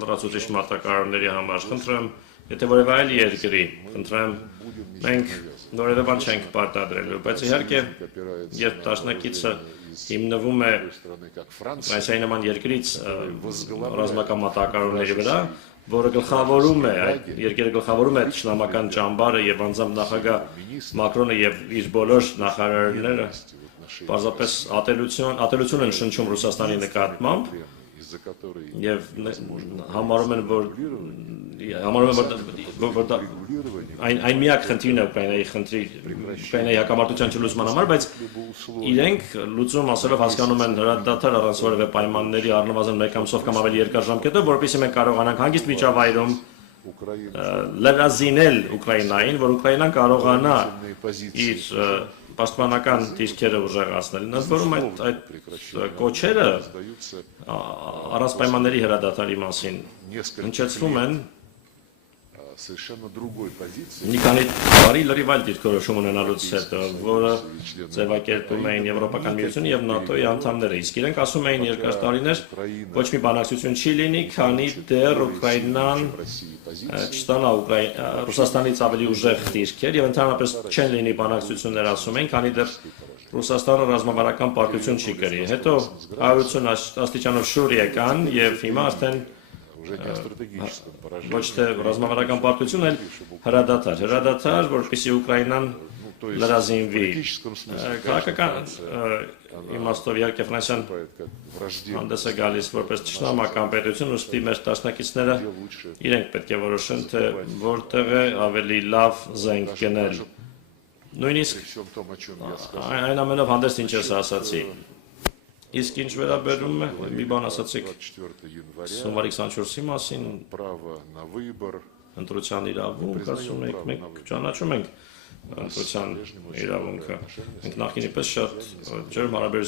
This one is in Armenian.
լրացուցիչ մատակարարների համար, խնդրեմ, եթե որևէ այլ երկրի, խնդրեմ, մենք որևէ բան չենք պարտադրելու, բայց իհարկե, երբ դաշնակիցը հիմնվում է Ֆրանսիայի նման երկրից ռազմական մատակարարների վրա, որը գլխավորում է, այդ երկիրը գլխավորում է թշնամական ճամբարը եւ անձամբ նախագահ Մակրոնը եւ իր բոլոր նախարարները պարզապես ատելություն են շնչում Ռուսաստանի նկատմամբ եւ համարում են, որ այն միակ խնդիրն է Ուկրաինայի հակամարտության չլուծման համար, բայց իրենք լուծում ասելով հասկանում են հրադադար առանց որևէ պայմանների առնվազն մեկ ամսով կամ ավելի երկար ժամկետով, որովհետեւ մենք կարողանանք հանգիստ միջավայրում լրազինել Ուկրաինային, որ Ուկրաինան կարողանա իր պաշտպանական դիրքերը ուժեղացնել։ Ընդ որում այդ կոչերը առանց պայմանների հրադադարի մասին հնչեցվում են մի քանի տարի լրիվ այլ դիրքորոշում ունենալուց հետո, որը ձևակերպում էին Եվրոպական միությունը եւ ՆԱՏՕ-ի անդամները, իսկ իրենք ասում էին երկար տարիներ ոչ մի բանակցություն չի լինի, քանի դեռ Ուկրաինան չստանա Ռուսաստանից ավելի ուժեղ դիրքեր եւ ընդհանրապես չեն լինի բանակցություններ, ասում են, քանի դեռ Ռուսաստանը ռազմավարական պարտություն չի կրի։ Հետո 180 աստիճանով շուռ եկան եւ հիմա արդեն ոչ թե ռազմավարական պարտություն, այլ հրադադար, որպեսզի Ուկրաինան լրազինվի։ Քաղաքական իմաստով իհարկե Ֆրանսիան հանդես է գալիս որպես թշնամական պետություն, ուստի մեր դաշնակիցները իրենք պետք է որոշեն, թե որտեղ է ավելի լավ զենք գնել։ Նույնիսկ այն ամենով հանդես ինչ ես ասացի։ Իսկ ինչ վերաբերում է, մի բան ասացիք հունվարի 24-ի մասին, ընտրության իրավունք, ասում եք, մենք ճանաչում ենք ընտրության իրավունքը, մենք նախկինի պես շատ ջերմ հարաբերություններ